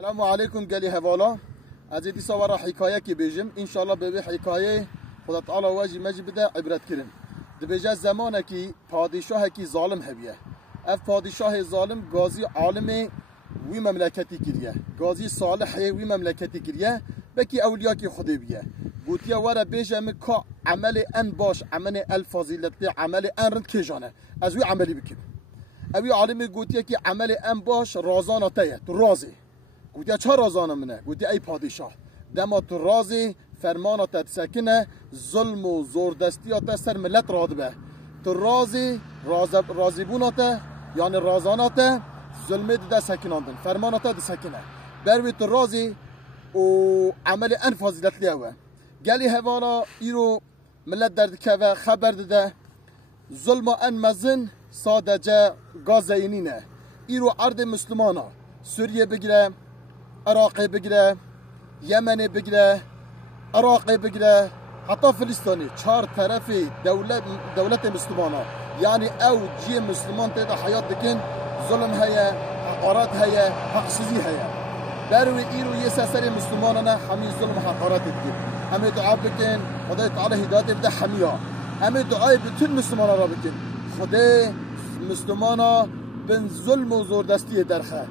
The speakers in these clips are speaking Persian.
السلام عليكم قالي هوالا از دي صور حكايه كي بيجم ان شاء الله ببي حكايه خدا تعالى واجي مجبده عبرت كرن دبيجا زمانه كي پادشاه كي ظالم هبيه اف پادشاه ظالم غازي عالم وی مملكتي كريه غازي صالح وی مملكتي كريه بكي اولياء كي خدي بيه گوتیا ورا بيجم كا عمل ان باش عمل الفضيلت عمل ان رند كجانه از وی عملي بكم ابي عالم گوتیا كي عمل ان باش رازانه تيه تو رازي گوتیا چه رازانه منه گوتیا ای پادشاه دما تو رازی فرمانات تسکنه ظلم و زوردستیات سر ملت رادبه تو رازی رازی بونات یعنی رازانات ظلم ده سکناندن فرمانات ده سکنه بروی تو رازی و عمل ان فضیلت لیوه گلی هوانا ایرو ملت درد که و خبر ده ظلم ان مزن سادجه گازینینه ایرو عرض مسلمانا سوریه بگیره عراق بگیره یمن بگیره عراق بگیره حتی فلسطینی چهار طرف دولت مسلمانه یعنی او جی مسلمان تیدا حیات دکن ظلم هیا حقارت هیا حقسیزی هیا بروی ایرو یه سسر مسلمانه همین ظلم حقارت دکن همه دعا بکن خدای تعالی هدایت بده همیا همه دعای بتون مسلمانه را بکن خدای مسلمانه بن ظلم و زوردستی درخه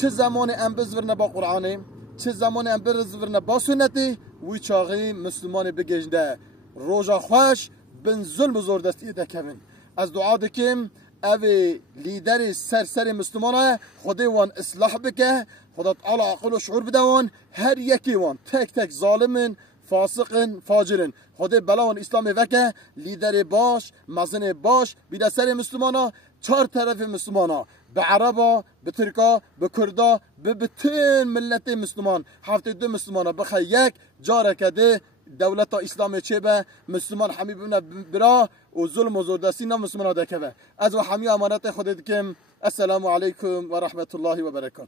چه زمان ام بزورنه با قرآنی چه زمان ام بزورنه با سنتی وی چاقی مسلمان بگیجنده روژا خوش بن ظلم و زوردستی دکوین از دعا دکیم اوی لیدر سر مسلمانه خدای وان اصلاح بکه خدا تعالی عقل و شعور بده وان هر یکی وان تک ظالمن فاسقن فاجرن خدای بلاون اسلام وکه لیدر باش مزن باش بیده سر مسلمانا چهار طرف مسلمانا به عربا به ترکا به کردا به بتن ملت مسلمان هفته دو مسلمانا بخی یک جاره کده دولت اسلام چه به مسلمان همی ببینه برا و ظلم و زوردستی نه مسلمان دکه از و همی امانت خود دکم. السلام علیکم و رحمت الله و برکاته.